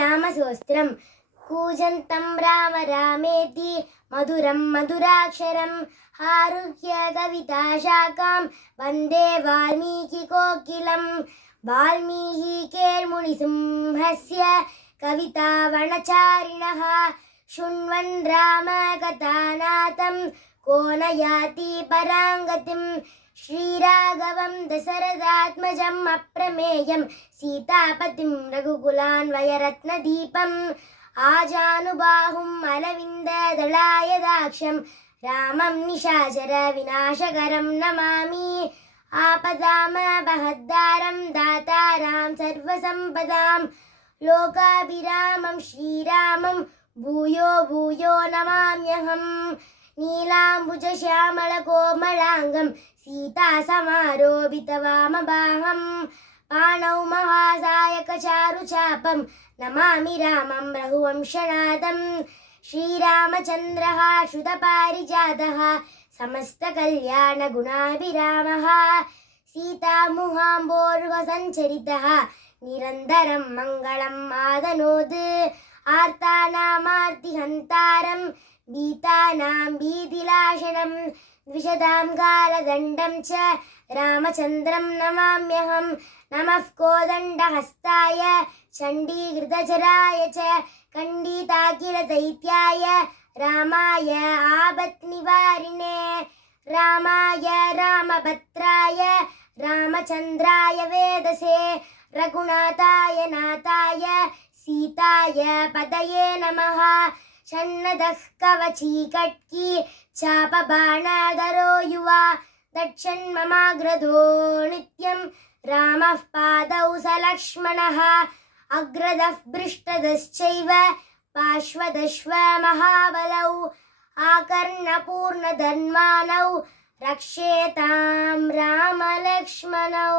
श्रीरामस्तोत्रम् कूजन्तं राम रामेति मधुरं मधुराक्षरम् आरुह्य कविताशाखां वन्दे वाल्मीकिकोकिलं वाल्मीकिर्मुनिसिंहस्य कवितावनचारिणः शृण्वन् रामकथानाथं को न याति पराङ्गतिम् श्रीराघवं दशरथात्मजम् अप्रमेयं सीतापतिं रघुकुलान्वयरत्नदीपम् आजानुबाहुम् अरविन्ददलायदाक्षं रामं निशाचर विनाशकरं नमामि आपदामपहद्दारं दातारां सर्वसम्पदां लोकाभिरामं श्रीरामं भूयो भूयो नमाम्यहम् नीलाम्बुजश्यामलकोमलाङ्गं सीतासमारोपितवामभागं पाणौ महासायकचारुचापं नमामि रामं रघुवंशनाथं श्रीरामचन्द्रः श्रुतपारिजातः समस्तकल्याणगुणाभिरामः सीतामुहाम्बोरुहसञ्चरितः निरन्तरं मङ्गलम् आदनोत् आर्तानामार्तिहन्तारं भीतानां भीतिलाशनं द्विषदां कालदण्डं च रामचन्द्रं नमाम्यहं नमः कोदण्डहस्ताय चण्डीकृतचराय च खण्डिताखिलदैत्याय रामाय आपत्निवारिणे रामाय रामभद्राय रामचन्द्राय वेदसे रघुनाथाय नाथाय सीताय पदये नमः शन्नदः कवची कट्की चापबाणधरो युवा दक्षन्ममाग्रदो नित्यं रामः पादौ सलक्ष्मणः अग्रदः पृष्ठदश्चैव पार्श्वदश्व महाबलौ आकर्णपूर्णधन्वानौ रक्षेतां रामलक्ष्मणौ।